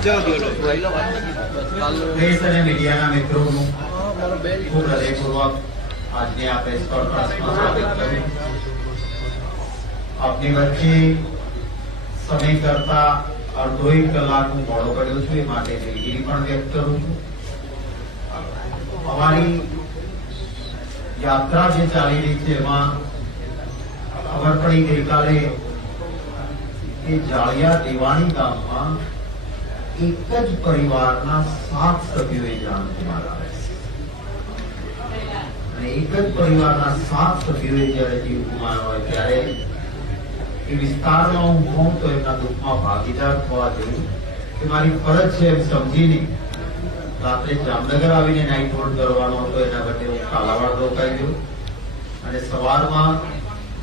Press અને મીડિયાના મિત્રોનું ખૂબ હૃદયપૂર્વક આજની આ પ્રેસ કોન્ફરન્સમાં સ્વાગત કરું. આપની વચ્ચે સમય કરતા અડધો એક કલાક હું મોડો પડ્યો છું, એ માટે દિલગીરી પણ વ્યક્ત કરું છું. અમારી યાત્રા જે ચાલી રહી છે એમાં ખબર પડી ગઈકાલે કે જાળિયા દેવાણી ગામમાં એક જ પરિવારના 7 સભ્યોએ જાન ગુમાવ્યા અને એક જ પરિવારના 7 સભ્યોએ જ્યારે જીવ ગુમાવ્યો હોય ત્યારે એ વિસ્તારમાં હું હોઉં તો એમના દુઃખમાં ભાગીદાર થવા જોઈએ કે મારી ફરજ છે એમ સમજીને રાત્રે જામનગર આવીને નાઇટ હોલ્ડ કરવાનો હતો. એના બદલે હું કાલાવાડ રોકાઈ ગયો અને સવારમાં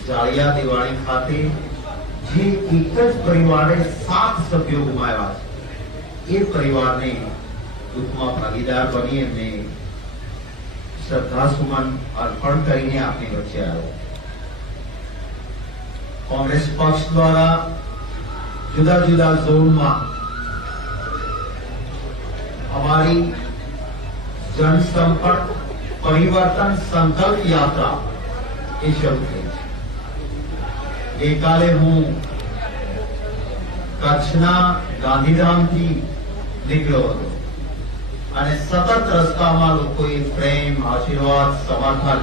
જાળિયા દેવાણી ખાતે જે એક જ પરિવારે 7 સભ્યો ગુમાવ્યા છે એ પરિવારને દુઃખમાં ભાગીદાર બની એમને શ્રદ્ધાસુમન અર્પણ કરીને આપની વચ્ચે આવ્યો. કોંગ્રેસ પક્ષ દ્વારા જુદા જુદા ઝોનમાં અમારી જનસંપર્ક પરિવર્તન સંકલ્પ યાત્રા એ શરૂ થઈ છે. ગઈકાલે હું કચ્છના ગાંધીધામથી નીકળ્યો હતો અને સતત રસ્તામાં લોકોએ પ્રેમ, આશીર્વાદ, સમર્થન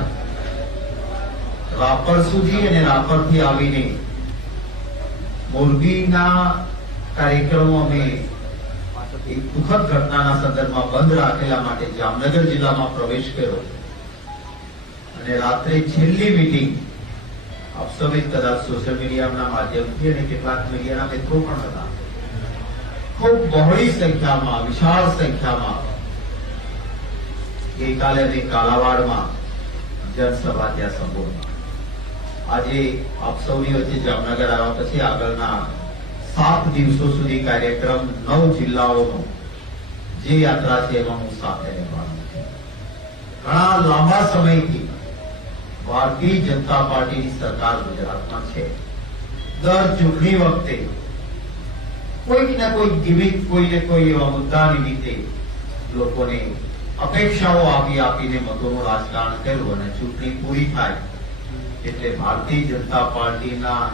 રાપર સુધી અને રાપરથી આવીને મોરબીના કાર્યક્રમો અમે એક દુઃખદ ઘટનાના સંદર્ભમાં બંધ રાખેલા માટે જામનગર જિલ્લામાં પ્રવેશ કર્યો અને રાત્રે છેલ્લી મીટિંગ આપ સૌએ કદાચ સોશિયલ મીડિયાના માધ્યમથી અને કેટલાક મીડિયાના મિત્રો પણ હતા, ખૂબ બહોળી સંખ્યામાં, વિશાળ સંખ્યામાં ગઈકાલે અમે કાલાવાડમાં જનસભા ત્યાં સંબોધી. આજે આપ સૌની વચ્ચે જામનગર આવ્યા પછી આગળના 7 દિવસો સુધી કાર્યક્રમ 9 જિલ્લાઓનો જે યાત્રા છે એમાં હું સાથે રહેવાનો છું. ઘણા લાંબા સમયથી ભારતીય જનતા પાર્ટીની સરકાર ગુજરાતમાં છે. દર ચૂંટણી વખતે કોઈક ને કોઈ ગિમિક, કોઈને કોઈ એવા મુદ્દા નિમિત્તે લોકોને અપેક્ષાઓ આપીને મતોનું રાજકારણ કર્યું અને ચૂંટણી પૂરી થાય એટલે ભારતીય જનતા પાર્ટીના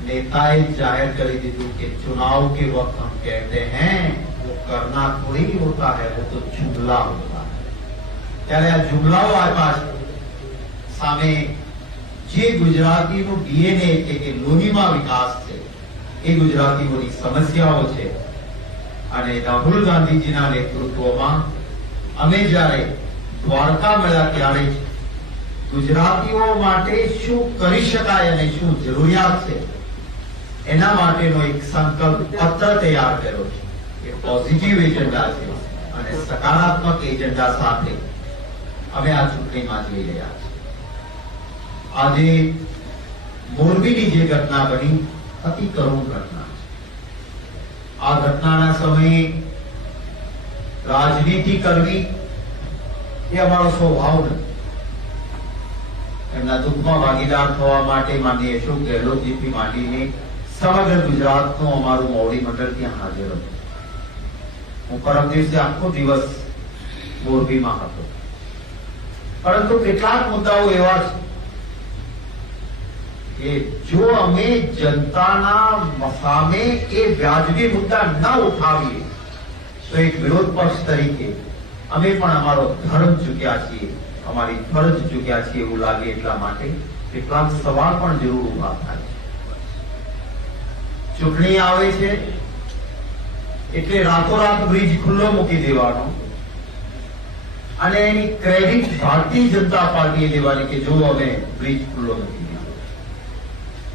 नेताए जाहिर कर દીધું कि चुनाव के वक्त हम कहते हैं वो करना थोड़ी होता है, वो तो जुमला होता है. ત્યારે આ જુમલાઓ આપ્યા સામે જે ગુજરાતીનું ડીએનએ છે કે લોહીમાં વિકાસ છે એ ગુજરાતીઓની સમસ્યાઓ છે અને રાહુલ ગાંધીજીના નેતૃત્વમાં અમે જ્યારે દ્વારકા મળ્યા ત્યારે જ ગુજરાતીઓ માટે શું કરી શકાય અને શું જરૂરિયાત છે એના માટેનો એક સંકલ્પ પત્ર તૈયાર કર્યો છે. એ પોઝિટિવ એજન્ડા છે અને સકારાત્મક એજન્ડા સાથે અમે આ ચૂંટણીમાં જઈ રહ્યા છીએ. આજે મોરબીની જે ઘટના બની અતિ કરુણ ઘટના છે. આ ઘટનાના સમયે રાજનીતિ કરવી એ અમારો સ્વભાવ નથી. એમના દુઃખમાં ભાગીદાર થવા માટે માનનીય અશોક ગેહલોતજીથી માંડીને સમગ્ર ગુજરાતનું અમારું મોવડી મંડળ ત્યાં હાજર હતું. હું પરમ દિવસે આખો દિવસ મોરબીમાં હતો, પરંતુ કેટલાક મુદ્દાઓ એવા છે કે જો અમે જનતાના સામે એ વ્યાજબી મુદ્દા ન ઉઠાવીએ તો એક વિરોધ પક્ષ તરીકે અમે પણ અમારો ધર્મ ચૂક્યા છીએ, અમારી ફરજ ચૂક્યા છીએ એવું લાગે. એટલા માટે કેટલાક સવાલ પણ જરૂર ઉભા થાય છે. ચૂંટણી આવે છે એટલે રાતોરાત બ્રિજ ખુલ્લો મૂકી દેવાનો અને એની ક્રેડિટ ભારતીય જનતા પાર્ટીએ લેવાની કે જો અમે બ્રિજ ખુલ્લો મૂકી દીધો.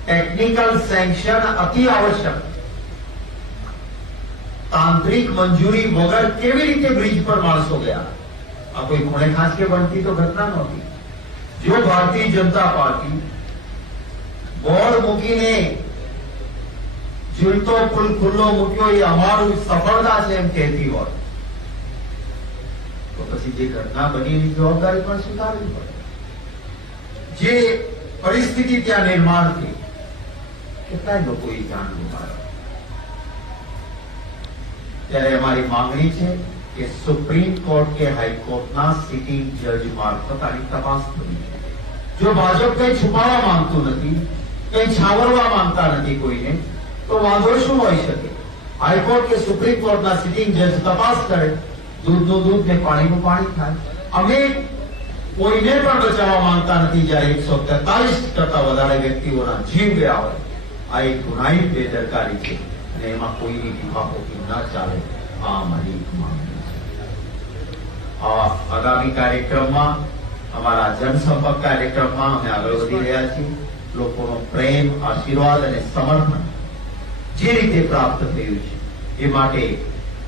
ટેકનિકલ સેન્કશન અતિ આવશ્યક, તાંત્રિક મંજૂરી વગર કેવી રીતે બ્રિજ પર માણસો ગયા? આ કોઈ ખૂણે ખાસ કે બનતી તો ઘટના નહોતી. જો ભારતીય જનતા પાર્ટી બોર્ડ મૂકીને ઝૂલતો પુલ ખુલ્લો મૂક્યો એ અમારું સફળતા છે એમ કહેતી હોય તો પછી જે ઘટના બની એની જવાબદારી પણ સ્વીકારવી પડે. જે પરિસ્થિતિ ત્યાં નિર્માણ થઈ, કેટલાય લોકોએ જાન ગુમાવ્યા. ત્યારે અમારી માંગણી છે કે સુપ્રીમ કોર્ટ કે હાઈકોર્ટના સિટિંગ જજ મારફત આની તપાસ થવી જોઈએ. જો ભાજપ કંઈ છુપાવવા માંગતું નથી, કંઈ છાવરવા માંગતા નથી કોઈને, તો વાંધો શું હોઈ શકે? હાઈકોર્ટ કે સુપ્રીમ કોર્ટના સિટિંગ જજ તપાસ કરે, દૂધનું દૂધ ને પાણીનું પાણી થાય. અમે કોઈને પણ બચાવવા માંગતા નથી જ્યારે 143% વધારે વ્યક્તિઓના જીવ ગયા હોય. આ એક ગુનાહિત બેદરકારી છે અને એમાં કોઈની ટીપાપોટી ન ચાલે. આ અમારી માંગણી છે. આગામી કાર્યક્રમમાં, અમારા જનસંપર્ક કાર્યક્રમમાં અમે આગળ વધી રહ્યા છીએ. લોકોનો પ્રેમ, આશીર્વાદ અને સમર્થન જે રીતે પ્રાપ્ત થયું છે એ માટે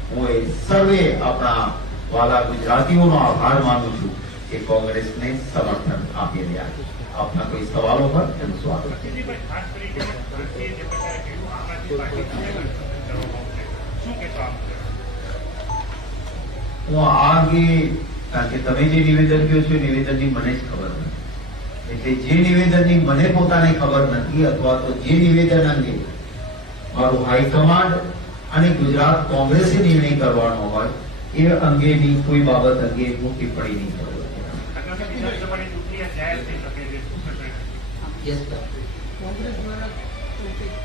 હું એ સર્વે આપણા વાલા ગુજરાતીઓનો આભાર માનું છું કે કોંગ્રેસને સમર્થન આપી રહ્યા છે. આપના કોઈ સવાલો હોય તેનું સ્વાગત છે. હું આ અંગે, કારણ કે તમે જે નિવેદન કહો છો નિવેદનની મને જ ખબર નથી, એટલે જે નિવેદનની મને પોતાને ખબર નથી અથવા તો જે નિવેદન અંગે મારું હાઈકમાન્ડ અને ગુજરાત કોંગ્રેસે નિર્ણય કરવાનો હોય એ અંગેની કોઈ બાબત અંગે હું ટિપ્પણી નહીં કરું. કોંગ્રેસ દ્વારા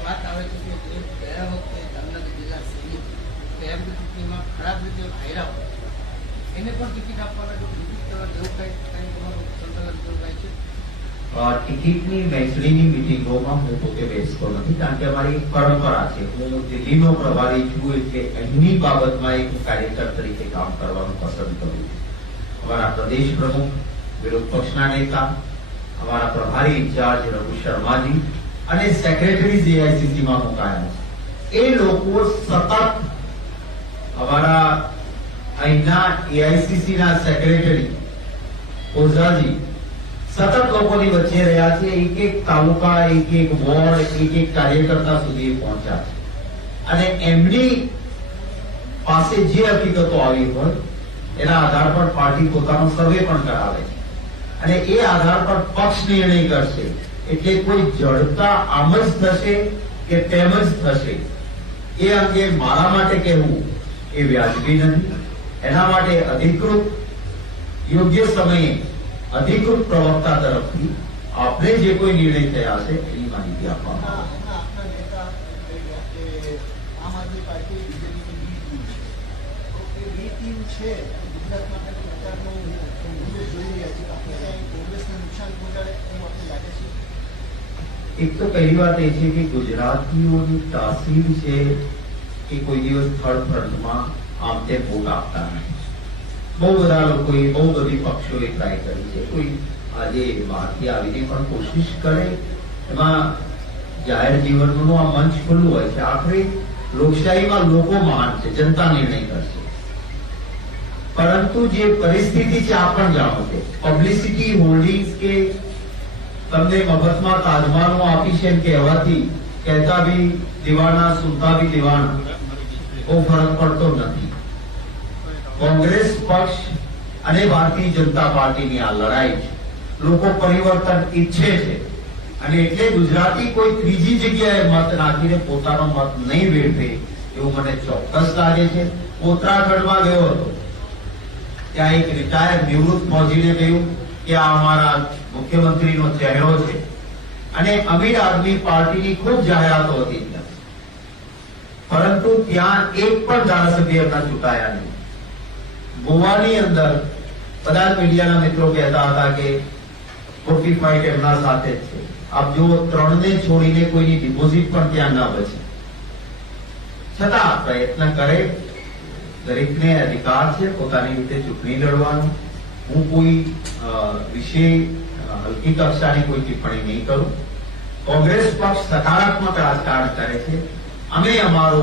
વાત આવે છે કે ગયા વખતે જામનગર જિલ્લા સહિત પહેલી ચૂંટણીમાં ખરાબ રીતે હાર્યા હોય એને પણ ટિકિટ આપવાના જો ટિકિટ જેવું કંઈ તમારું સંકલન જોડાય છે? ટિકિટની વહેંચણીની મિટિંગોમાં હું પોતે બેસતો નથી, કારણ કે અમારી એક પરંપરા છે. હું દિલ્હીનો પ્રભારી છું એટલે અહીંની બાબતમાં એક કાર્યકર તરીકે કામ કરવાનું પસંદ કરું છું. અમારા પ્રદેશ પ્રમુખ, વિરોધ પક્ષના નેતા, અમારા પ્રભારી ઇન્ચાર્જ રઘુ શર્માજી અને સેક્રેટરી એઆઈસીસીમાં મુકાયા છે. એ લોકો સતત અમારા અહીંના એઆઈસીસીના સેક્રેટરી ઓઝાજી સતત લોકોની વચ્ચે રહ્યા છે. એક એક તાલુકા, એક એક વોર્ડ, એક એક કાર્યકર્તા સુધી પહોંચ્યા છે અને એમની પાસે જે હકીકતો આવી હોય એના આધાર પર પાર્ટી પોતાનો સર્વે પણ કરાવે છે અને એ આધાર પર પક્ષ નિર્ણય કરશે. એટલે કોઈ જડતા આમ જ થશે કે તેમ જ થશે એ અંગે મારા માટે કહેવું એ વ્યાજબી નથી. એના માટે અધિકૃત યોગ્ય સમયે અધિકૃત પ્રવક્તા તરફથી આપણે જે કોઈ નિર્ણય થયા છે એની માહિતી આપવામાં આવે. આપના નેતા આમ આદમી પાર્ટી બીજેપી બી ટીમ છે ગુજરાત માટે પ્રચારનો જોઈ રહ્યા છે. આપણે કોંગ્રેસને નુકસાન પહોંચાડે એવું આપણે લાગે છે? એક તો પહેલી વાત એ છે કે ગુજરાતીઓની તાસીર છે કે કોઈ દિવસ થર્ડ ફ્રન્ટમાં આમ તેમ વોટ આપતા નથી. બહુ બધા લોકોએ, બહુ બધી પક્ષોએ ટ્રાય કરી છે. કોઈ આજે બહારથી આવીને પણ કોશિશ કરે, એમાં જાહેર જીવનનું આ મંચ ખુલ્લું હોય છે. આખરે લોકશાહીમાં લોકો મહાન છે, જનતા નિર્ણય કરશે. પરંતુ જે પરિસ્થિતિ છે આ પણ જાણો છો, પબ્લિસિટી હોલ્ડિંગ્સ કે તમને મફતમાં તાજમાનો આપી છે એમ કહેવાથી કહેતા ભી દીવાના, સુનતા ભી દીવાના, બહુ ફરક પડતો નથી. કોંગ્રેસ પક્ષ અને ભારતીય જનતા પાર્ટીની આ લડાઈ છે. લોકો પરિવર્તન ઈચ્છે છે અને એટલે ગુજરાતી કોઈ ત્રીજી જગ્યાએ મત નાખીને પોતાનો મત નહીં વેઠે એવું મને ચોક્કસ લાગે છે. ઉત્તરાખંડમાં ગયો હતો, ત્યાં એક રિટાયર્ડ નિવૃત્ત ફૌજીને કહ્યું કે આ અમારા મુખ્યમંત્રીનો ચહેરો છે અને અમીર આદમી પાર્ટીની ખૂબ જાહેરાતો હતી ત્યાં, પરંતુ ત્યાં એક પણ ધારાસભ્ય એમના ચૂંટાયા નહીં. ગોવાની અંદર બધા મીડિયાના મિત્રો કહેતા હતા કે 45 એમના સાથે જ છે. આપ જો 3 ને છોડીને કોઈની ડિપોઝિટ પણ ત્યાં ન બચે. છતાં પ્રયત્ન કરે, દરેકને અધિકાર છે પોતાની રીતે ચૂંટણી લડવાનો. હું કોઈ વિશે હલકી કક્ષાની કોઈ ટિપ્પણી નહીં કરું. કોંગ્રેસ પક્ષ સકારાત્મક રાજકારણ કરે છે. અમે અમારો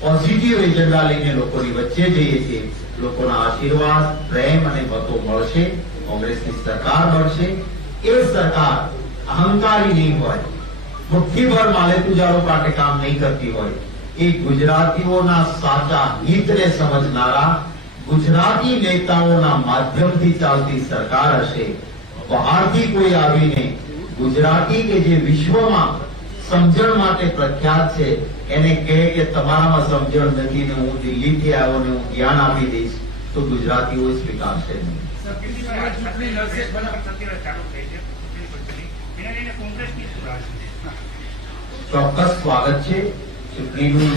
પોઝિટિવ એજન્ડા લઈને લોકોની વચ્ચે જઈએ છીએ. લોકોના આશીર્વાદ, પ્રેમ અને મતો મળશે. કોંગ્રેસની સરકાર બનશે. એ સરકાર અહંકારી નહીં હોય, મુઠ્ઠીભર માલેતુજારો માટે કામ નહીં કરતી હોય. એ ગુજરાતીઓના સાચા હિતને સમજનારા ગુજરાતી નેતાઓના માધ્યમથી ચાલતી સરકાર હશે. બહારથી કોઈ આવીને ગુજરાતી કે જે વિશ્વમાં સમજણ માટે પ્રખ્યાત છે એને કહે કે તમારામાં સમજણ નથી ને હું દિલ્હીથી આવ્યો ને હું જ્ઞાન આપી દઈશ તો ગુજરાતીઓ સ્વીકારશે નહીં. ચૂંટણી લડશે ચોક્કસ સ્વાગત છે. ચૂંટણીનું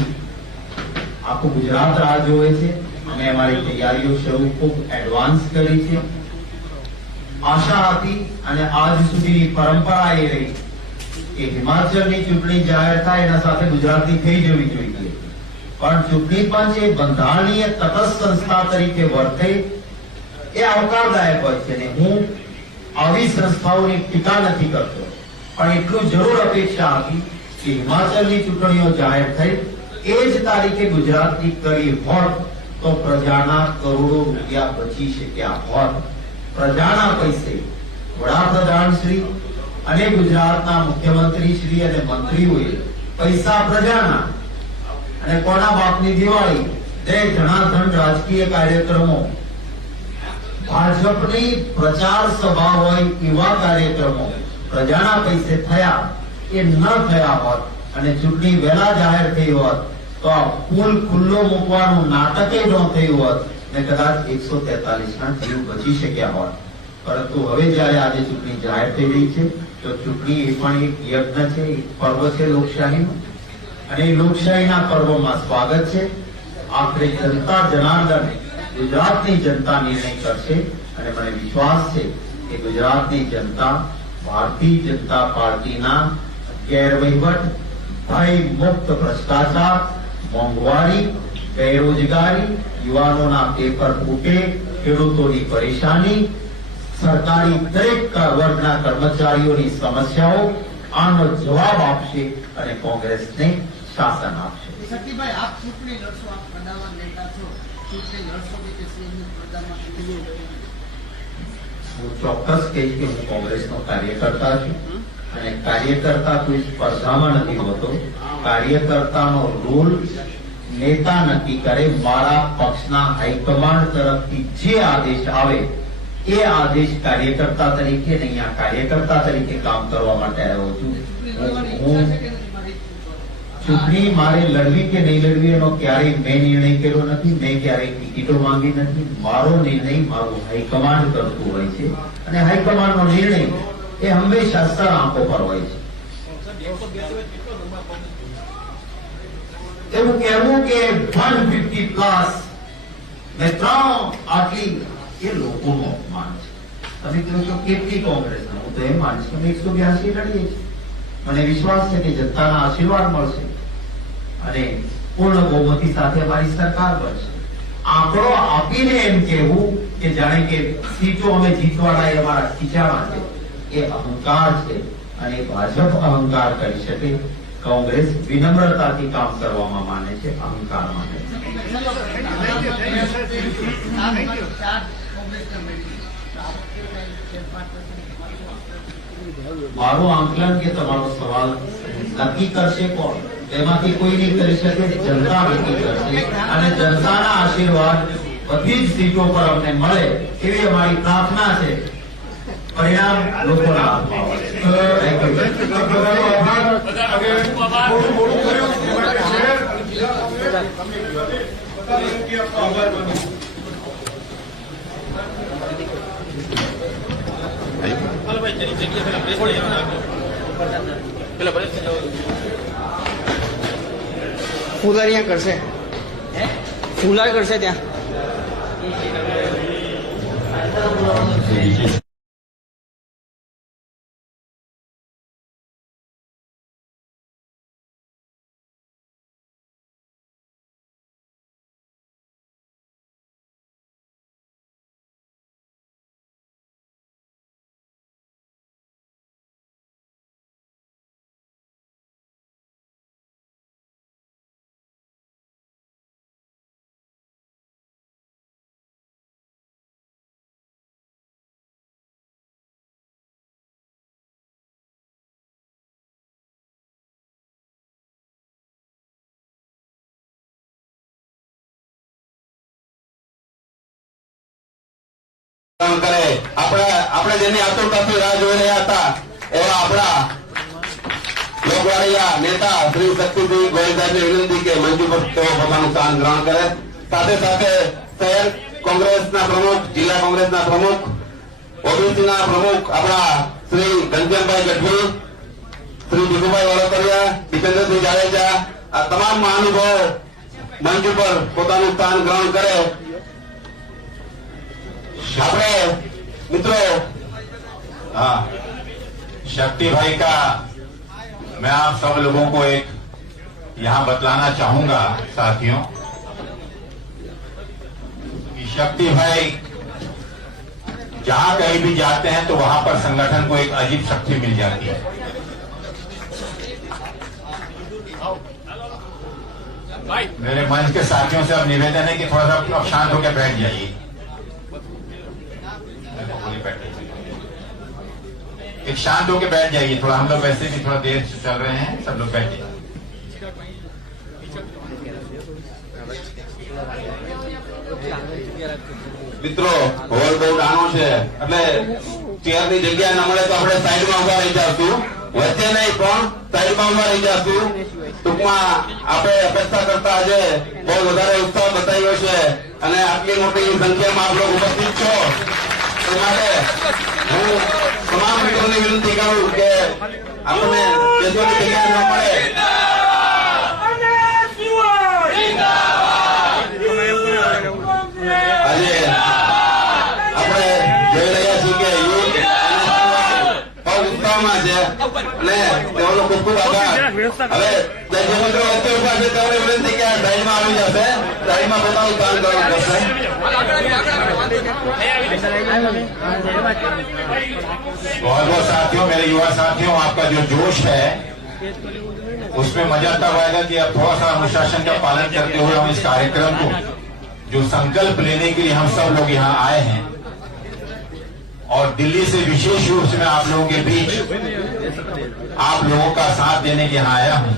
આખું ગુજરાત રાહ જોવે છે. અમે અમારી તૈયારીઓ શરૂ ખૂબ એડવાન્સ કરી છે. આશા હતી અને આજ સુધીની પરંપરા એ રહી કે હિમાચલની ચૂંટણી જાહેર થાય એના સાથે ગુજરાતની થઈ જવી જોઈએ, પણ ચૂંટણી પંચ એ બંધારણીય તટસ્થ સંસ્થા તરીકે વર્તે એ આવકારદાયક હોય છે ને હું આવી સંસ્થાઓની ટીકા નથી કરતો, પણ એટલું જરૂર અપેક્ષા હતી કે હિમાચલની ચૂંટણીઓ જાહેર થઈ એ જ તારીખે ગુજરાતની કરી હોત તો પ્રજાના કરોડો રૂપિયા બચી શક્યા હોત. પ્રજાના પૈસે વડાપ્રધાન શ્રી અને ગુજરાતના મુખ્યમંત્રી શ્રી અને મંત્રીઓએ પૈસા પ્રજાના અને કોના બાપની દિવાળી તે જણાધન રાજકીય કાર્યક્રમો, ભાજપની પ્રચાર સભા હોય એવા કાર્યક્રમો પ્રજાના પૈસે થયા એ ન થયા હોત અને ચૂંટણી વહેલા જાહેર થઈ હોત તો આ પુલ ખુલ્લો મૂકવાનું નાટક ન થયું હોત ને કદાચ 143 ના જીવ બચી શક્યા હોત. પરંતુ હવે જયારે આજે ચૂંટણી જાહેર થઈ રહી છે તો ચૂંટણી એ પણ એક યજ્ઞ છે, એક પર્વ છે લોકશાહીનું, અને એ લોકશાહીના પર્વમાં સ્વાગત છે. આખરે જનતા જનાર્દન ગુજરાતની જનતા નિર્ણય કરશે અને મને વિશ્વાસ છે કે ગુજરાતની જનતા ભારતીય જનતા પાર્ટીના ગેરવહીવટ, ભય મુક્ત ભ્રષ્ટાચાર, મોંઘવારી, બેરોજગારી, યુવાનોના પેપર ફૂટે, ખેડૂતોની પરેશાની, સરકારી દરેક વર્ગના કર્મચારીઓની સમસ્યાઓ આનો જવાબ આપશે અને કોંગ્રેસને શાસન આપશે. શક્તિભાઈ, આપ ચૂંટણી લડશો, આપ પ્રધાન નેતા છો, ચૂંટણી લડશો કે સીએમની સ્પર્ધામાં હું ચોક્કસ કહીશ કે હું કોંગ્રેસનો કાર્યકર્તા છું અને કાર્યકર્તા કોઈ સ્પર્ધામાં નથી હોતો. કાર્યકર્તાનો રોલ નેતા નક્કી કરે. મારા પક્ષના હાઈકમાન્ડ તરફથી જે આદેશ આવે એ આદેશ કાર્યકર્તા તરીકે અને અહીંયા કાર્યકર્તા તરીકે કામ કરવા માટે આવ્યો છું. હું ચૂંટણી મારે લડવી કે નહીં લડવી એનો ક્યારેય મેં નિર્ણય કર્યો નથી. મેં ક્યારેય ટિકિટો માંગી નથી. મારો નિર્ણય મારું હાઈકમાન્ડ કરતું હોય છે અને હાઈકમાન્ડનો નિર્ણય એ હંમેશા સર આંખો પર હોય છે. એવું કહેવું કે 150 પ્લસ ને 3 આટલી એ લોકોનું અપમાન છે. તમે કહો છો કેટલી કોંગ્રેસ, હું તો એમ માનીશ કે 182 લડીએ છીએ. મને વિશ્વાસ છે કે જનતાના આશીર્વાદ મળશે અને પૂર્ણ બહુમતી સાથે અમારી સરકાર બનશે. આંકડો આપીને એમ કહેવું કે જાણે કે સીટો અમે જીતવાના એ અમારા ખીચામાં છે, એ અહંકાર છે અને ભાજપ અહંકાર કરી શકે. કોંગ્રેસ વિનમ્રતાથી કામ કરવામાં માને છે, અહંકાર માને છે. મારું આંકલન કે તમારો સવાલ નક્કી કરશે કોણ? તેમાંથી કોઈ નહીં કરી શકે, જનતા નક્કી કરશે અને જનતાના આશીર્વાદ બધી જ સીટો પર અમને મળે એવી અમારી પ્રાર્થના છે. પરિણામ લોકોના હાથમાં હોય. ફૂલર અહીંયા કરશે, ફૂલર કરશે ત્યાં. કરે આપણે જેની આતુરતાથી રાહ જોઈ રહ્યા હતા એવા આપણા લોકવાડિયા નેતા શ્રી શક્તિસિંહ ગોહિલ સાહેબને વિનંતી કે મંચ ઉપર તેઓ પોતાનું સ્થાન ગ્રહણ કરે. સાથે સાથે શહેર કોંગ્રેસના પ્રમુખ, જિલ્લા કોંગ્રેસના પ્રમુખ, ઓબીસીના પ્રમુખ આપણા શ્રી ઘનશ્યામભાઈ ગઢવી, શ્રી જીતુભાઈ વડોતરિયા, દીપેન્દ્રસિંહ જાડેજા, આ તમામ મહાનુભાવો મંચ ઉપર પોતાનું સ્થાન ગ્રહણ કરે. આપણે મિત્રો हाँ, शक्ति भाई का मैं आप सब लोगों को एक यहाँ बतलाना चाहूंगा साथियों कि शक्ति भाई जहां कहीं भी जाते हैं तो वहां पर संगठन को एक अजीब शक्ति मिल जाती है. मेरे मंच के साथियों से अब निवेदन है कि थोड़ा सा अब शांत होकर बैठ जाइए. एक शांत होकर बैठ जाइए. थोड़ा हम लोग वैसे भी थोड़ा देर से चल रहे हैं. सब लोग बैठ जाइए. મિત્રો હોલ બહુ નાનો છે એટલે ચેરની જગ્યા ન મળે તો આપણે સાઈડમાં ઉભા રહી જશું. વચ્ચે નહીં પણ સાઈડમાં ઉભા રહી જશું. ટૂંકમાં આપણે અપેક્ષા કરતા આજે બહુ વધારે ઉત્સાહ બતાવ્યો છે અને આટલી મોટી સંખ્યામાં આપ લોકો ઉપસ્થિત છો એ માટે હું તમામ મિત્રોને વિનંતી કરું કે આપણને બેસવાની જગ્યા ન મળે. આજે આપણે જોઈ રહ્યા છીએ કે યુથ બહુ ઉત્સાહમાં છે અને તેઓનો ખૂબ ખૂબ આભાર. હવે જે મિત્રો વચ્ચે ઉભા છે તેઓને વિનંતી કે આ સાઈડમાં આવી જશે, સાઈડમાં પોતાનું સ્થાન કરવું પડશે. बहुत बहुत साथियों, मेरे युवा साथियों, आपका जो जोश है उसमें मजा तब आएगा कि अब थोड़ा सा अनुशासन का पालन करते हुए हम इस कार्यक्रम को जो संकल्प लेने के लिए हम सब लोग यहाँ आए हैं और दिल्ली से विशेष रूप से मैं आप लोगों के बीच आप लोगों का साथ देने के यहाँ आया हूँ.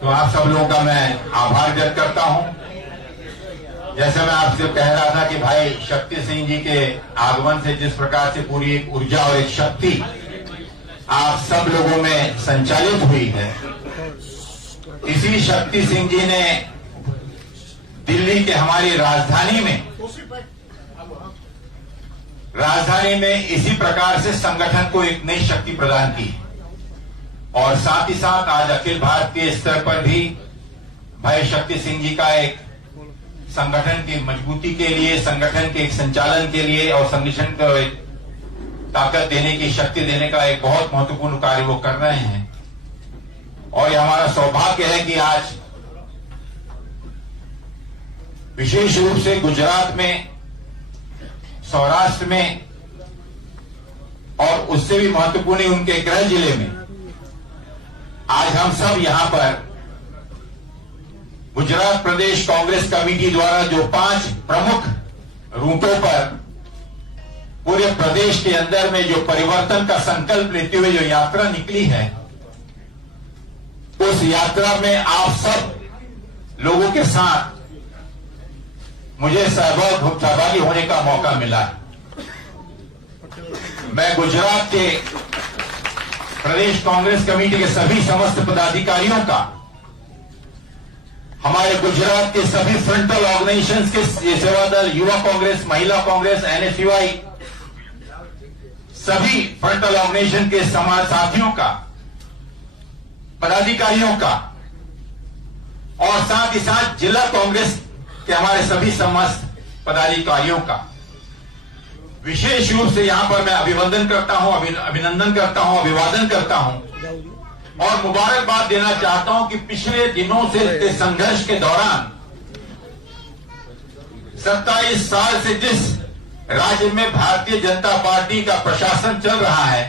तो आप सब लोगों का मैं आभार व्यक्त करता हूँ. जैसे मैं आपसे कह रहा था कि भाई शक्ति सिंह जी के आगमन से जिस प्रकार से पूरी एक ऊर्जा और एक शक्ति आप सब लोगों में संचालित हुई है, इसी शक्ति सिंह जी ने दिल्ली के हमारी राजधानी में इसी प्रकार से संगठन को एक नई शक्ति प्रदान की और साथ ही साथ आज अखिल भारतीय स्तर पर भी भाई शक्ति सिंह जी का एक संगठन की मजबूती के लिए, संगठन के एक संचालन के लिए और संगठन को एक ताकत देने की, शक्ति देने का एक बहुत महत्वपूर्ण कार्य वो कर रहे हैं. और ये हमारा सौभाग्य है कि आज विशेष रूप से गुजरात में, सौराष्ट्र में और उससे भी महत्वपूर्ण उनके गृह जिले में आज हम सब यहां पर गुजरात प्रदेश कांग्रेस कमेटी द्वारा जो 5 प्रमुख रूटों पर पूरे प्रदेश के अंदर में जो परिवर्तन का संकल्प लेते हुए जो यात्रा निकली है, उस यात्रा में आप सब लोगों के साथ मुझे सहभागी होने का मौका मिला. मैं गुजरात के प्रदेश कांग्रेस कमेटी के सभी समस्त पदाधिकारियों का, हमारे गुजरात के सभी फ्रंटल ऑर्गेनाइजेशंस के सेवा दल, युवा कांग्रेस, महिला कांग्रेस, एनएसयूआई, सभी फ्रंटल ऑर्गेनाइजेशन के समाज साथियों का, पदाधिकारियों का और साथ ही साथ जिला कांग्रेस के हमारे सभी समस्त पदाधिकारियों का विशेष रूप से यहां पर मैं अभिनंदन करता हूं, अभिवादन करता हूं और मुबारकबाद देना चाहता हूं कि पिछले दिनों से के संघर्ष के दौरान 27 साल से जिस राज्य में भारतीय जनता पार्टी का प्रशासन चल रहा है,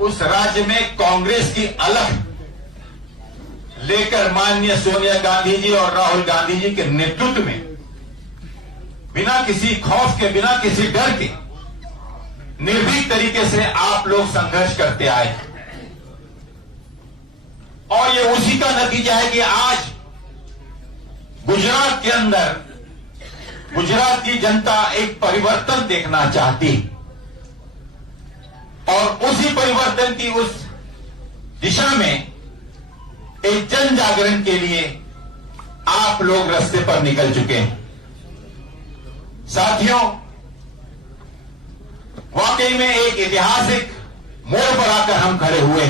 उस राज्य में कांग्रेस की अलग लेकर माननीय सोनिया गांधी जी और राहुल गांधी जी के नेतृत्व में बिना किसी खौफ के, बिना किसी डर के निर्भीक तरीके से आप लोग संघर्ष करते आए हैं और ये उसी का नतीजा है कि आज गुजरात के अंदर गुजरात की जनता एक परिवर्तन देखना चाहती. और उसी परिवर्तन की उस दिशा में एक जन जागरण के लिए आप लोग रास्ते पर निकल चुके हैं। साथियों, वाकई में एक ऐतिहासिक मोड़ पर आकर हम खड़े हुए,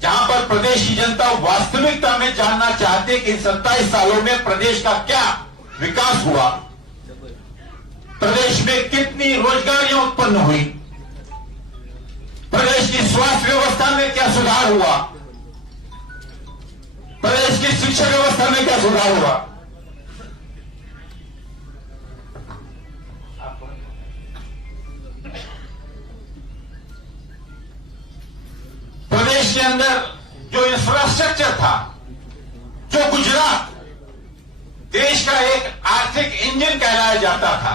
जहां पर प्रदेश की जनता वास्तविकता में जानना चाहते कि 27 सालों में प्रदेश का क्या विकास हुआ, प्रदेश में कितनी रोजगारियां उत्पन्न हुई, प्रदेश की स्वास्थ्य व्यवस्था में क्या सुधार हुआ, प्रदेश की शिक्षा व्यवस्था में क्या सुधार हुआ। प्रदेश के अंदर जो इंफ्रास्ट्रक्चर था, जो गुजरात देश का एक आर्थिक इंजन कहलाया जाता था,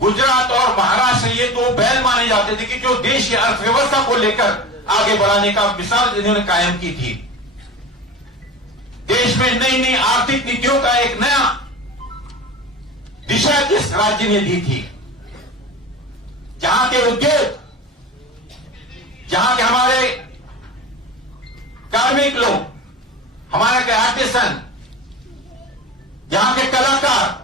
गुजरात और महाराष्ट्र ये दो बैल माने जाते थे कि जो देश की अर्थव्यवस्था को लेकर आगे बढ़ाने का मिसाल इन्होंने कायम की थी। देश में नई नई आर्थिक नीतियों का एक नया दिशा इस राज्य ने दी थी, जहां के उद्योग, जहां के हमारे कार्मिक लोग, हमारे के आर्टिसन, जहां के कलाकार,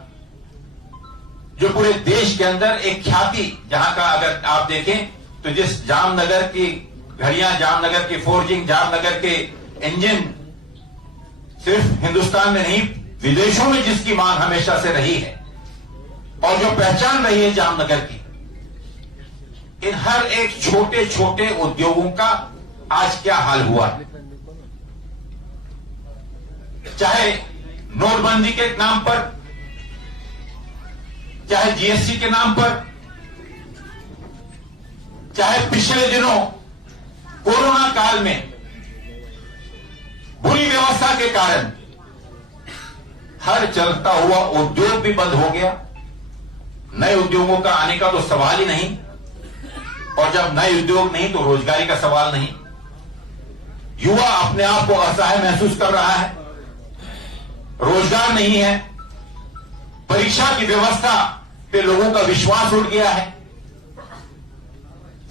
जो पूरे देश के अंदर एक ख्याति, जहां का अगर आप देखें तो जिस जामनगर की घड़ियां, जामनगर की फोर्जिंग, जामनगर के इंजन सिर्फ हिंदुस्तान में नहीं विदेशों में जिसकी मांग हमेशा से रही है और जो पहचान रही है जामनगर की, इन हर एक छोटे छोटे उद्योगों का आज क्या हाल हुआ। चाहे नोटबंदी के नाम पर, चाहे जीएसटी के नाम पर, चाहे पिछले दिनों कोरोना काल में बुरी व्यवस्था के कारण हर चलता हुआ उद्योग भी बंद हो गया, नए उद्योगों का आने का तो सवाल ही नहीं, और जब नए उद्योग नहीं तो रोजगारी का सवाल नहीं। युवा अपने आप को असहाय महसूस कर रहा है, रोजगार नहीं है, परीक्षा की व्यवस्था पे लोगों का विश्वास उठ गया है।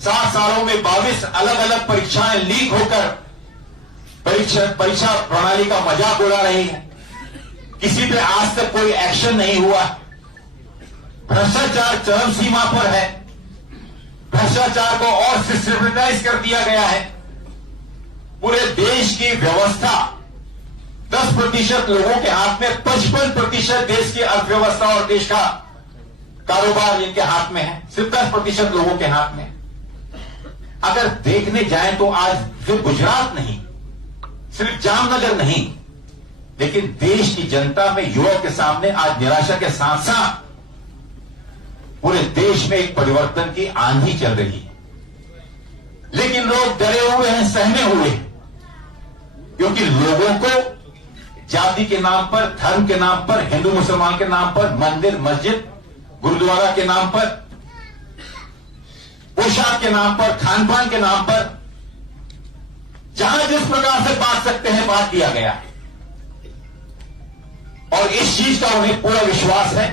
7 सालों में 22 अलग अलग परीक्षाएं लीक होकर परीक्षा प्रणाली का मजाक उड़ा रही है, किसी पे आज तक कोई एक्शन नहीं हुआ। भ्रष्टाचार चरम सीमा पर है, भ्रष्टाचार को और सिस्टमैटाइज कर दिया गया है। पूरे देश की व्यवस्था 10% लोगों के हाथ में, 55% देश की अर्थव्यवस्था और देश का कारोबार जिनके हाथ में है, सिर्फ 10% लोगों के हाथ में। अगर देखने जाएं तो आज सिर्फ गुजरात नहीं, सिर्फ जामनगर नहीं, लेकिन देश की जनता में, युवाओं के सामने आज निराशा के साथ साथ पूरे देश में एक परिवर्तन की आंधी चल रही है। लेकिन लोग डरे हुए हैं, सहमे हुए हैं, क्योंकि लोगों को जाति के नाम पर, धर्म के नाम पर, हिंदू मुसलमान के नाम पर, मंदिर मस्जिद गुरुद्वारा के नाम पर, पोशाक के नाम पर, खान पान के नाम पर, जहां जिस प्रकार से बांट सकते हैं बांट दिया गया। और इस चीज का उन्हें पूरा विश्वास है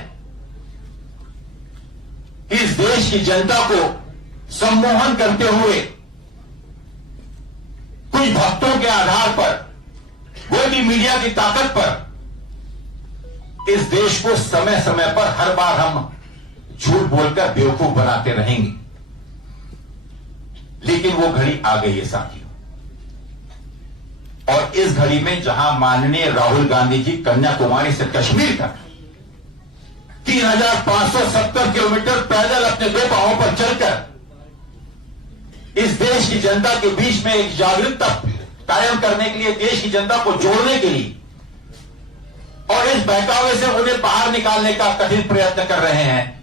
कि इस देश की जनता को सम्मोहन करते हुए कुछ भक्तों के आधार पर, गोदी मीडिया की ताकत पर इस देश को समय समय पर हर बार हम झूठ बोलकर बेवकूफ बनाते रहेंगे। लेकिन वो घड़ी आ गई है साथियों, और इस घड़ी में जहां माननीय राहुल गांधी जी कन्याकुमारी से कश्मीर तक 3570 किलोमीटर पैदल अपने 2 पांवों पर चलकर इस देश की जनता के बीच में एक जागरूकता कायम करने के लिए, देश की जनता को जोड़ने के लिए और इस बहकावे से उन्हें बाहर निकालने का कठिन प्रयत्न कर रहे हैं,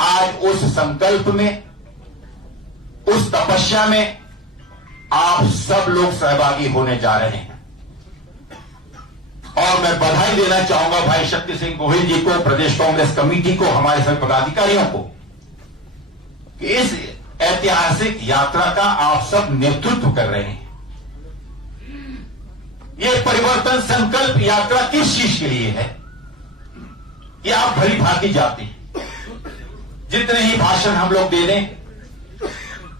आज उस संकल्प में, उस तपस्या में आप सब लोग सहभागी होने जा रहे हैं। और मैं बधाई देना चाहूंगा भाई शक्ति सिंह गोहिल जी को, प्रदेश कांग्रेस कमेटी को, हमारे सभी पदाधिकारियों को, कि इस ऐतिहासिक यात्रा का आप सब नेतृत्व कर रहे हैं। ये परिवर्तन संकल्प यात्रा किस चीज के लिए है? ये आप भली भांति जाती, जितने ही भाषण हम लोग दे दें,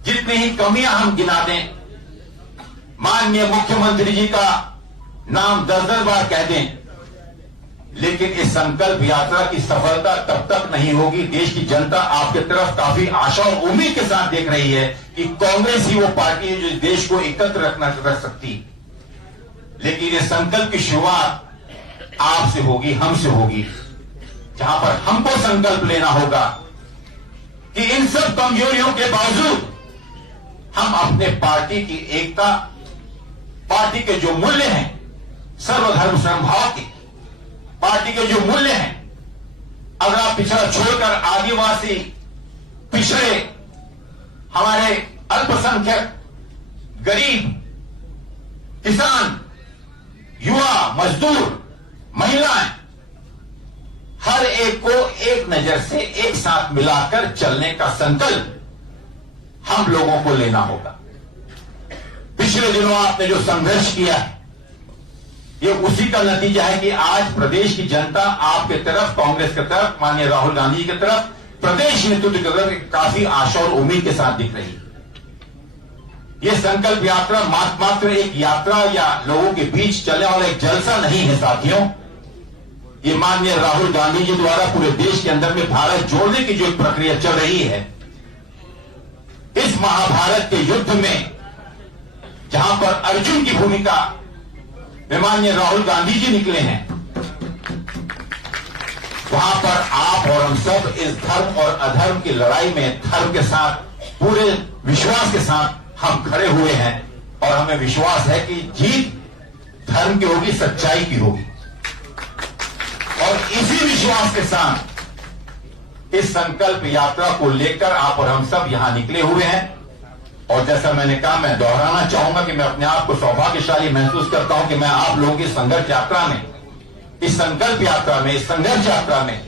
जितनी ही कमियां हम गिना दें, माननीय मुख्यमंत्री जी का नाम 10-10 बार कह दें, लेकिन इस संकल्प यात्रा की सफलता तब तक नहीं होगी। देश की जनता आपके तरफ काफी आशा और उम्मीद के साथ देख रही है कि कांग्रेस ही वो पार्टी है जो इस देश को एकत्र रख सकती। लेकिन इस संकल्प की शुरुआत आपसे होगी, हमसे होगी, जहां पर हमको संकल्प लेना होगा कि इन सब कमजोरियों के बावजूद हम अपने पार्टी की एकता, पार्टी के जो मूल्य हैं, सर्वधर्म समभाव के पार्टी के जो मूल्य हैं, अगर आप पिछड़ा छोड़कर आदिवासी, पिछड़े, हमारे अल्पसंख्यक, गरीब, किसान, युवा, मजदूर, महिलाएं, हर एक को एक नजर से एक साथ मिलाकर चलने का संकल्प हम लोगों को लेना होगा। पिछले दिनों आपने जो संघर्ष किया है, ये उसी का नतीजा है कि आज प्रदेश की जनता आपके तरफ, कांग्रेस की तरफ, माननीय राहुल गांधी की तरफ, प्रदेश नेतृत्व की तरफ काफी आशा और उम्मीद के साथ दिख रही है। ये संकल्प यात्रा मात्र एक यात्रा या लोगों के बीच चलने वाला एक जलसा नहीं है साथियों। ये माननीय राहुल गांधी जी द्वारा पूरे देश के अंदर में भारत जोड़ने की जो एक प्रक्रिया चल रही है, इस महाभारत के युद्ध में जहां पर अर्जुन की भूमिका माननीय राहुल गांधी जी निकले हैं, वहां पर आप और हम सब इस धर्म और अधर्म की लड़ाई में धर्म के साथ, पूरे विश्वास के साथ हम खड़े हुए हैं और हमें विश्वास है कि जीत धर्म की होगी, सच्चाई की होगी। और इसी विश्वास के साथ इस संकल्प यात्रा को लेकर आप और हम सब यहां निकले हुए हैं। और जैसा मैंने कहा, मैं दोहराना चाहूंगा कि मैं अपने आप को सौभाग्यशाली महसूस करता हूं कि मैं आप लोगों की संघर्ष यात्रा में, इस संकल्प यात्रा में, इस संघर्ष यात्रा में,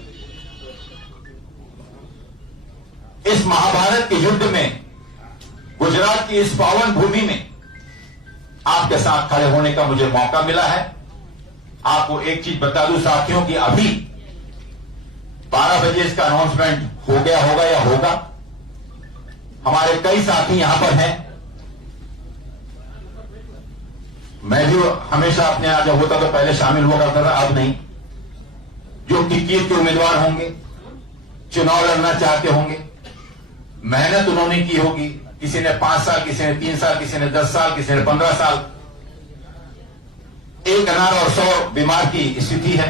इस महाभारत के युद्ध में, गुजरात की इस पावन भूमि में आपके साथ खड़े होने का मुझे मौका मिला है। आपको एक चीज बता दूं साथियों कि अभी 12 बजे इसका अनाउंसमेंट हो गया होगा या होगा। हमारे कई साथी यहां पर हैं। मैं भी हमेशा अपने यहाँ जब होता तो पहले शामिल हुआ करता था, अब नहीं। जो टिकट के उम्मीदवार होंगे, चुनाव लड़ना चाहते होंगे, मेहनत उन्होंने की होगी, किसी ने 5 साल, किसी ने 3 साल, किसी ने 10 साल, किसी ने 15 साल, एक अनार और 100 बीमार की स्थिति है।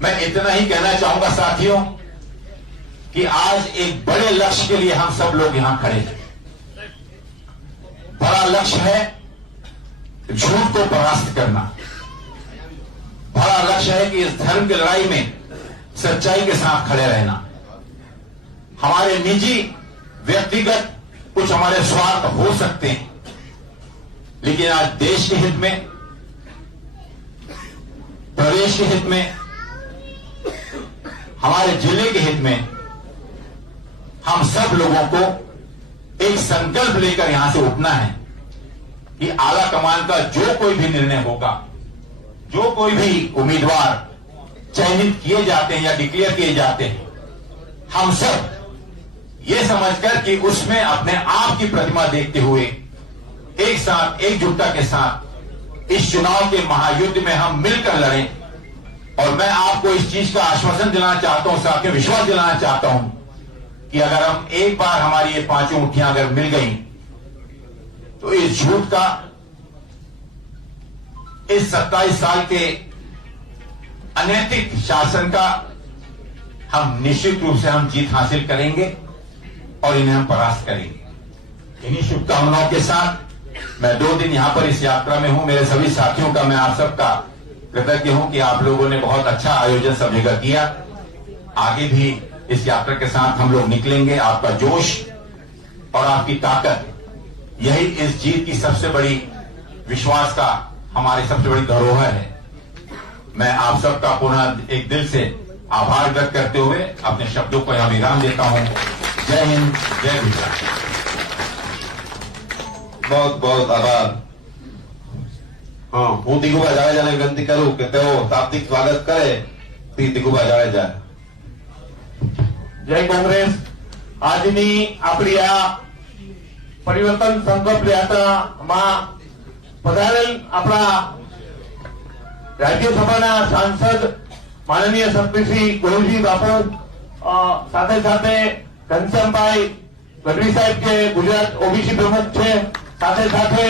मैं इतना ही कहना चाहूंगा साथियों कि आज एक बड़े लक्ष्य के लिए हम सब लोग यहां खड़े हैं। बड़ा लक्ष्य है झूठ को परास्त करना। बड़ा लक्ष्य है कि इस धर्म की लड़ाई में सच्चाई के साथ खड़े रहना। हमारे निजी, व्यक्तिगत कुछ हमारे स्वार्थ हो सकते हैं, लेकिन आज देश के हित में, प्रदेश के हित में, हमारे जिले के हित में हम सब लोगों को एक संकल्प लेकर यहां से उठना है कि आला कमान का जो कोई भी निर्णय होगा, जो कोई भी उम्मीदवार चयनित किए जाते हैं या डिक्लेयर किए जाते हैं, हम सब ये समझकर कि उसमें अपने आप की प्रतिमा देखते हुए एक साथ, एकजुटता के साथ इस चुनाव के महायुद्ध में हम मिलकर लड़ें। और मैं आपको इस चीज का आश्वासन दिलाना चाहता हूं, साथ में विश्वास दिलाना चाहता हूं कि अगर हम एक बार हमारी ये 5 मुट्ठियां अगर मिल गई तो इस झूठ का, इस 27 साल के अनैतिक शासन का हम निश्चित रूप से हम जीत हासिल करेंगे और इन्हें हम परास्त करेंगे। इन्हीं शुभकामनाओं के साथ मैं 2 दिन यहां पर इस यात्रा में हूं। मेरे सभी साथियों का मैं आप सबका कृतज्ञ हूं कि आप लोगों ने बहुत अच्छा आयोजन सब जगह किया। आगे भी इस यात्रा के साथ हम लोग निकलेंगे। आपका जोश और आपकी ताकत, यही इस जीत की सबसे बड़ी, विश्वास का हमारी सबसे बड़ी धरोहर है। मैं आप सबका पुनः एक दिल से आभार व्यक्त करते हुए अपने शब्दों को यहां विराम देता हूं। जय हिंद, जय गुजरात। बहुत बहुत आभार। हाँ, હું દિગુભા જાડેજાને વિનંતી કરું કે તેઓ શાબ્દિક સ્વાગત કરે. દિગુભા જાડેજા. જય કોંગ્રેસ. આજની આપણી આ પરિવર્તન સંકલ્પ યાત્રામાં પધારેલ આપણા રાજ્યસભાના સાંસદ માનનીય શક્તિસિંહ ગોહિલજી બાપુ, સાથે સાથે ઘનશ્યામભાઈ ગઢવી સાહેબ જે ગુજરાત ઓબીસી પ્રમુખ છે, સાથે સાથે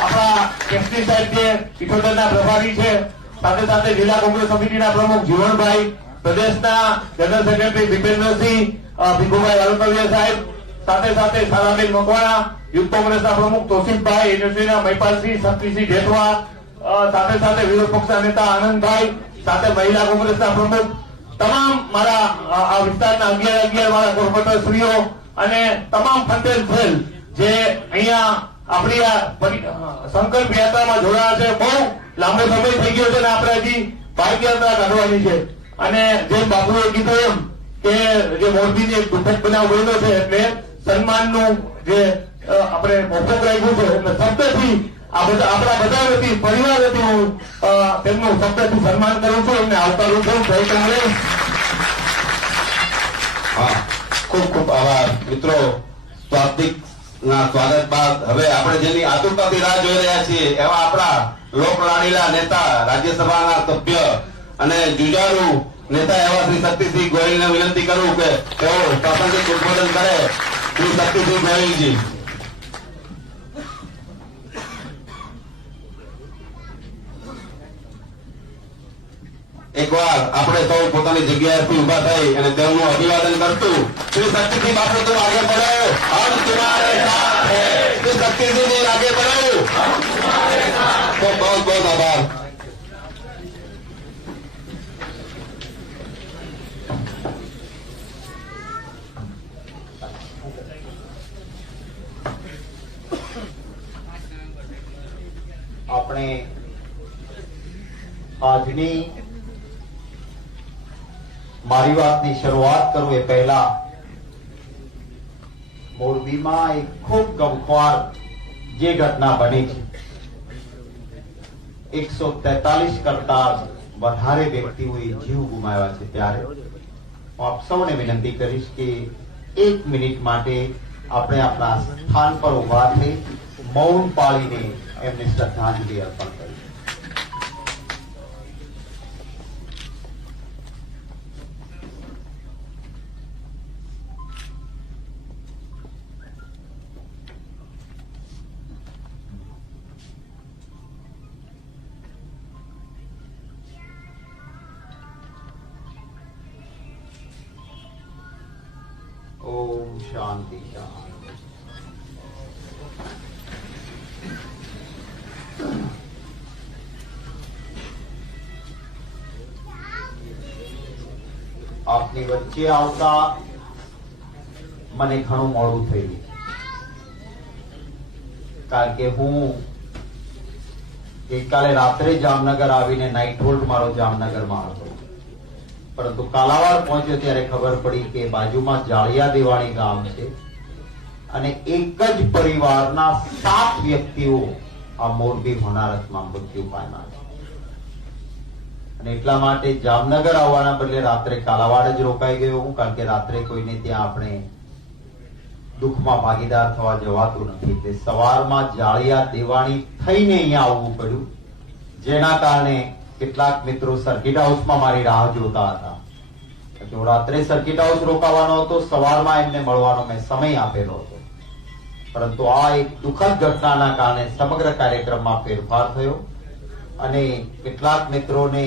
આપણા કેસરી સાહેબ જે ઇઠોતેરના પ્રભારી છે, સાથે સાથે જિલ્લા કોંગ્રેસ સમિતિના પ્રમુખ જીવણભાઈ, પ્રદેશના જનરલ સેક્રેટરી દીપેન્દ્રસિંહ ભીખુભાઈ વાલકવિયા સાહેબ, સાથે સાથે સારાબેન મકવાણા, યુથ કોંગ્રેસના પ્રમુખ તોસીફભાઈ, યુનિવર્સિટીના મહિપાલસિંહ શક્તિસિંહ જેઠવા, સાથે સાથે વિરોધ પક્ષના નેતા આનંદભાઈ, સાથે મહિલા કોંગ્રેસના પ્રમુખ, તમામ મારા આ વિસ્તારના 11 મારા કોર્પોરેટરશ્રીઓ અને તમામ ફંડેલ ફેલ જે અહીંયા આપણી આ સંકલ્પ યાત્રામાં જોડાયા છે. બહુ લાંબો સમય થઈ ગયો છે ને આપણે હજી બાઇક યાત્રા કાઢવાની છે. અને જેમ બાપુએ કીધું એમ કે જે મોરબીની એક દુઃખદ બનાવ બન્યો છે એટલે સન્માનનું જે આપણે મોકૂફ રાખ્યું છે એટલે શબ્દથી આપણા બધા વતી પરિવાર વતી હું તેમનું શબ્દથી સન્માન કરું છું, એમને આવકારું છું. જય કોંગ્રેસ. હા, ખૂબ ખૂબ આભાર મિત્રો. સ્વાગતિક ના સ્વાગત બાદ હવે આપણે જેની આતુરતાથી રાહ જોઈ રહ્યા છીએ એવા આપણા લોકલાડીલા નેતા, રાજ્યસભાના સભ્ય અને જુજારુ નેતા એવા શ્રી શક્તિસિંહ ગોહિલને વિનંતી કરું કે તેઓ પ્રાસંગિક ઉદ્બોધન કરે. શ્રી શક્તિસિંહ ગોહિલજી. એકવાર આપણે સૌ પોતાની જગ્યાએથી ઉભા થઈ અને તેમનું અભિવાદન કરતું. શ્રી શક્તિસિંહ બાપુ, तुम आगे बढ़ो, हम तुम्हारे साथ हैं. श्री शक्तिसिंह जी आगे बढ़ो. तो बहुत बहुत आभार. આપણે આજની મારી વાતની શરૂઆત કરું એ પહેલા મોરબીમાં એક ખૂબ ગમખ્વાર જે ઘટના બની છે, 143 કરતા વધારે વ્યક્તિઓએ જીવ ગુમાવ્યા છે, ત્યારે હું આપ સૌને વિનંતી કરીશ કે 1 મિનિટ માટે આપણે આપણા સ્થાન પર ઉભા થઈ મૌન પાળીને એમને શ્રદ્ધાંજલિ અર્પણ કરી. ઓમ શાંતિ શાંતિ. આપની વચ્ચે આવતા મને ઘણું મોડું થયું, કારણ કે હું ગઈકાલે રાત્રે જામનગર આવીને નાઇટ હોલ્ટ મારો જામનગરમાં હતો, પરંતુ કાલાવાડ પહોંચ્યો ત્યારે ખબર પડી કે બાજુમાં જાળિયા દેવાણી ગામ છે અને એક જ પરિવારના 7 વ્યક્તિઓ આ મોરબી હોનારતમાં મૃત્યુ પામ્યા છે. અને એટલા માટે જામનગર આવવાના બદલે રાત્રે કાલાવાડ જ રોકાઈ ગયો હું, કારણ કે રાત્રે કોઈને ત્યાં આપણે દુઃખમાં ભાગીદાર થવા જવાતું નથી. એટલે સવારમાં જાળિયા દેવાણી થઈને અહીંયા આવવું પડ્યું, જેના કારણે કેટલાક મિત્રો સર્કિટ હાઉસમાં મારી રાહ જોતા હતા. તો રાત્રે સર્કિટ હાઉસ રોકાવાનો હતો, સવારમાં એમને મળવાનો મેં સમય આપેલો હતો, પરંતુ આ એક દુઃખદ ઘટનાના કારણે સમગ્ર કાર્યક્રમમાં ફેરફાર થયો અને કેટલાક મિત્રોને